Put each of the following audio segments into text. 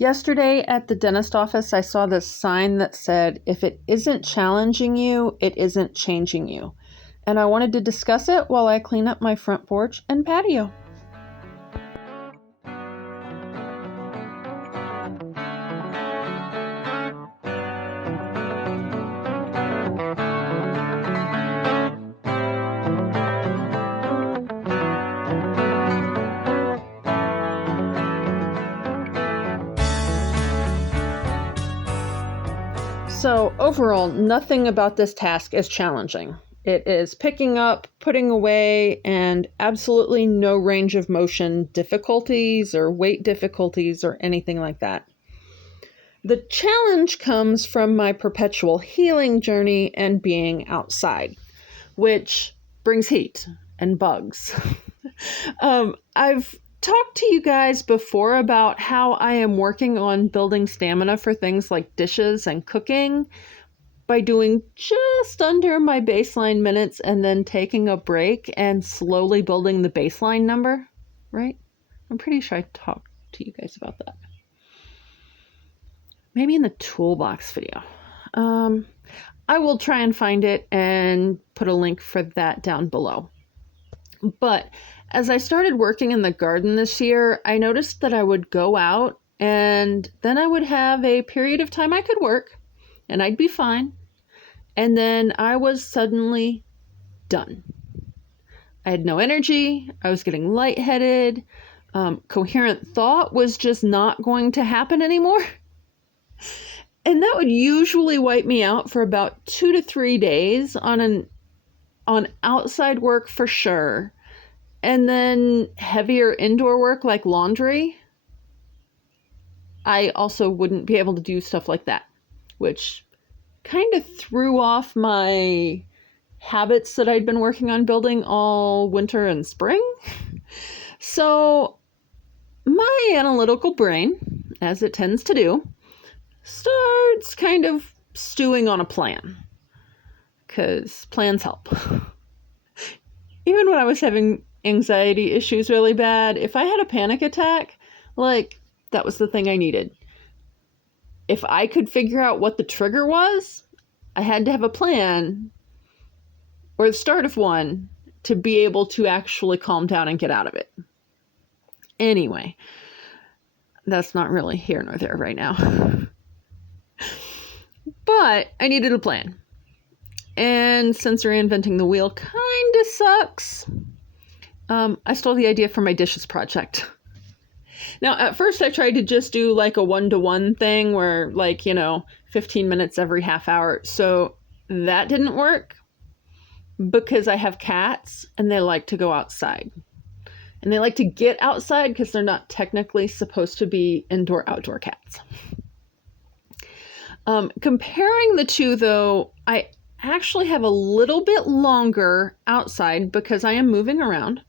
Yesterday at the dentist office, I saw this sign that said, if it isn't challenging you, it isn't changing you. And I wanted to discuss it while I clean up my front porch and patio. So overall, nothing about this task is challenging. It is picking up, putting away, and absolutely no range of motion difficulties or weight difficulties or anything like that. The challenge comes from my perpetual healing journey and being outside, which brings heat and bugs. I've talked to you guys before about how I am working on building stamina for things like dishes and cooking by doing just under my baseline minutes and then taking a break and slowly building the baseline number, right? I'm pretty sure I talked to you guys about that. Maybe in the toolbox video. I will try and find it and put a link for that down below. But as I started working in the garden this year, I noticed that I would go out and then I would have a period of time I could work and I'd be fine. And then I was suddenly done. I had no energy. I was getting lightheaded. Coherent thought was just not going to happen anymore. And that would usually wipe me out for about 2 to 3 days on outside work for sure. And then heavier indoor work like laundry. I also wouldn't be able to do stuff like that, which kind of threw off my habits that I'd been working on building all winter and spring. So my analytical brain, as it tends to do, starts kind of stewing on a plan, because plans help. Even when I was having anxiety issues really bad, if I had a panic attack, that was the thing I needed. If I could figure out what the trigger was, I had to have a plan or the start of one to be able to actually calm down and get out of it. Anyway, that's not really here nor there right now. But I needed a plan. And since reinventing the wheel kind of sucks, I stole the idea from my dishes project. Now, at first I tried to just do like a 1-to-1 thing where 15 minutes every half hour. So that didn't work because I have cats and they like to go outside. And they like to get outside because they're not technically supposed to be indoor-outdoor cats. Comparing the two, though, I actually have a little bit longer outside because I am moving around.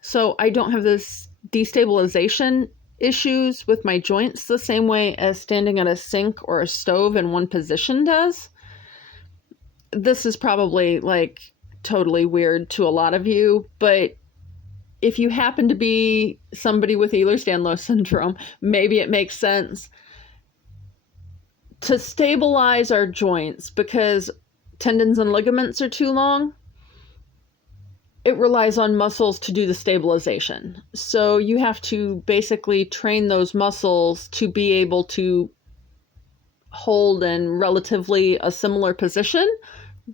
So I don't have this destabilization issues with my joints the same way as standing at a sink or a stove in one position does. This is probably totally weird to a lot of you, but if you happen to be somebody with Ehlers-Danlos syndrome, maybe it makes sense to stabilize our joints because tendons and ligaments are too long. It relies on muscles to do the stabilization. So you have to basically train those muscles to be able to hold in relatively a similar position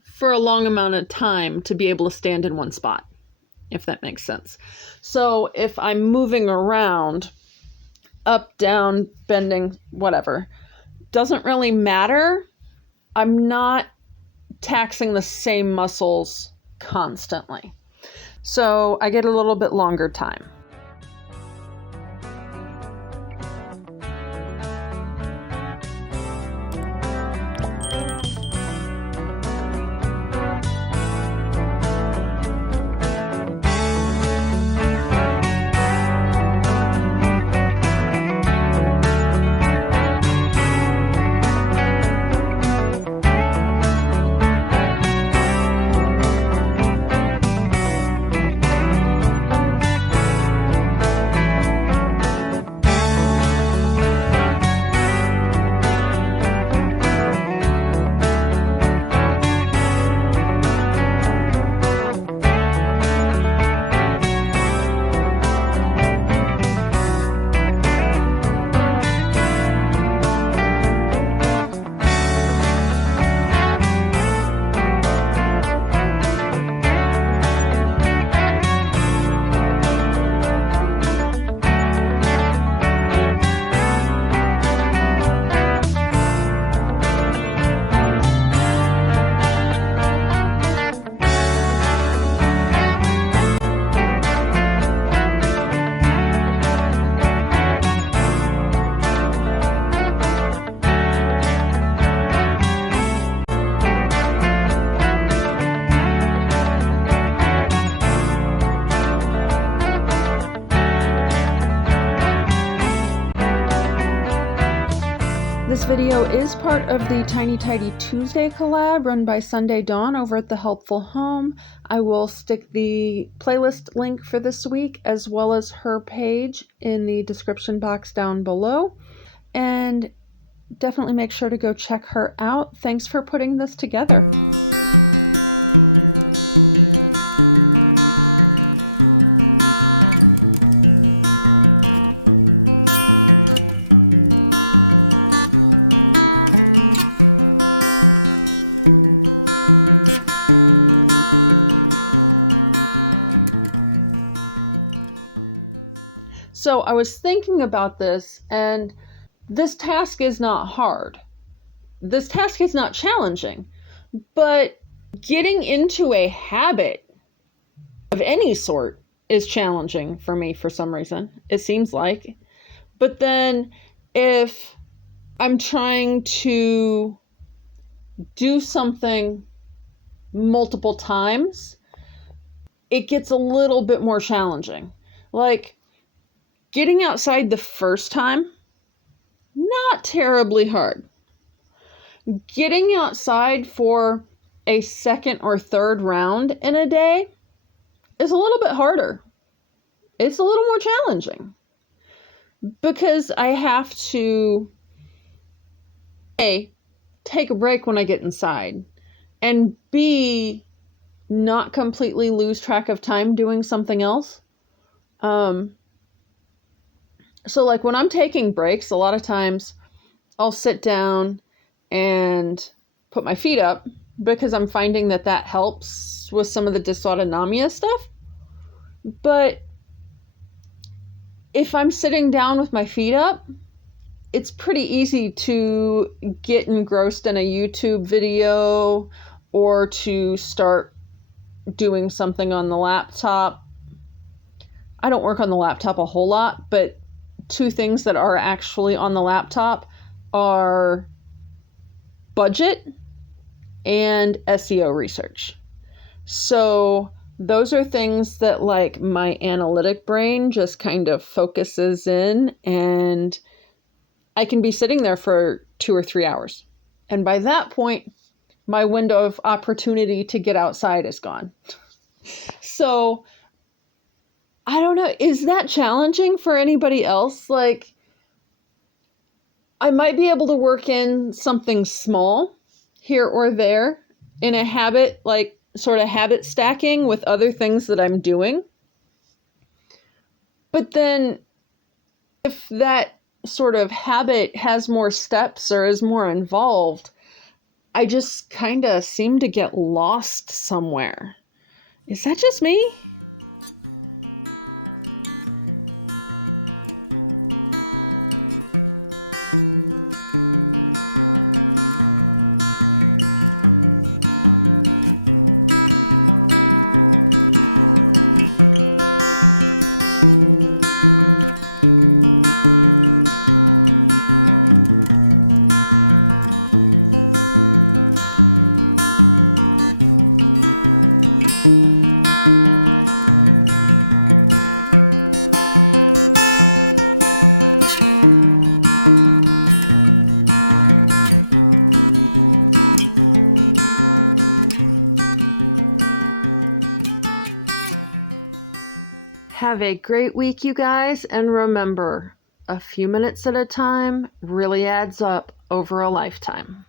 for a long amount of time to be able to stand in one spot, if that makes sense. So if I'm moving around, up, down, bending, whatever, doesn't really matter. I'm not taxing the same muscles constantly. So I get a little bit longer time. This video is part of the Tiny Tidy Tuesday collab run by Sunday Dawn over at The Helpful Home. I will stick the playlist link for this week as well as her page in the description box down below. And definitely make sure to go check her out. Thanks for putting this together. So I was thinking about this, and this task is not hard. This task is not challenging, but getting into a habit of any sort is challenging for me for some reason, it seems like. But then if I'm trying to do something multiple times, it gets a little bit more challenging. Like, getting outside the first time, not terribly hard. Getting outside for a second or third round in a day is a little bit harder. It's a little more challenging because I have to, A, take a break when I get inside, and B, not completely lose track of time doing something else. So like when I'm taking breaks, a lot of times I'll sit down and put my feet up because I'm finding that that helps with some of the dysautonomia stuff. But if I'm sitting down with my feet up, it's pretty easy to get engrossed in a YouTube video or to start doing something on the laptop. I don't work on the laptop a whole lot, but two things that are actually on the laptop are budget and SEO research. So those are things that like my analytic brain just kind of focuses in, and I can be sitting there for 2 or 3 hours. And by that point, my window of opportunity to get outside is gone. So I don't know. Is that challenging for anybody else? Like, I might be able to work in something small here or there in a habit, like sort of habit stacking with other things that I'm doing. But then if that sort of habit has more steps or is more involved, I just kind of seem to get lost somewhere. Is that just me? Have a great week, you guys, and remember, a few minutes at a time really adds up over a lifetime.